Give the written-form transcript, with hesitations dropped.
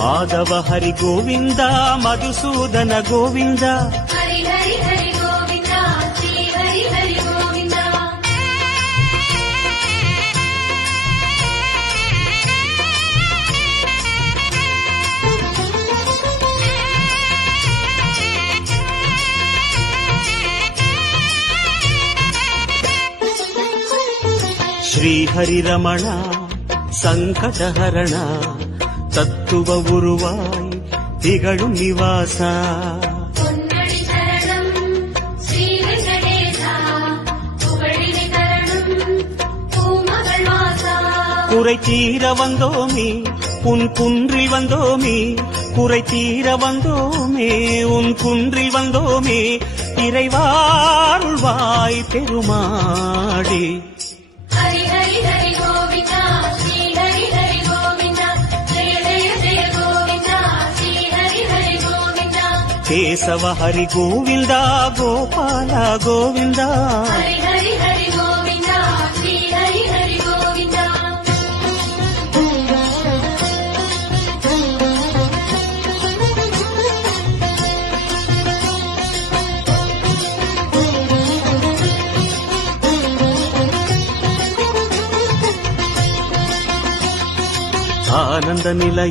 ಮಾಧವ ಹರಿ ಗೋವಿಂದ ಮಧುಸೂದನ ಗೋವಿಂದ ಹರಿ ಹರಿ ಹರಿ ಗೋವಿಂದ ಶ್ರೀ ಹರಿ ಹರಿ ಗೋವಿಂದ ಶ್ರೀ ಹರಿರಮಣ ಸಂಕಟಹರಣ ತತ್ತುವ ಉರುವಾಯಿ திகழு நிவாச பொன்னடி சரணம் ஸ்ரீ வெங்கடேசா புகழினை தரணும் பூமகள் வாசா குறை தீர வந்தோமே உன் குன்றில் வந்தோமே குறை தீர வந்தோமே உன் குன்றில் வந்தோமே இறைவாருள்வாய் பெருமாடி ஹரி ஹரி ஹரி கோவிந்தா ஸ்ரீ ஹரி ஹரி கோவிந்தா ஜெய ஜெய ஜெய கோவிந்தா ஸ்ரீ ஹரி ஹரி கோவிந்தா கேசவ ஹரி கோவிந்த கோபால கோவிந்த ஹரி ஹரி ஹரி கோவிந்தா ஸ்ரீ ஹரி ஹரி கோவிந்தா ஆனந்த நிலை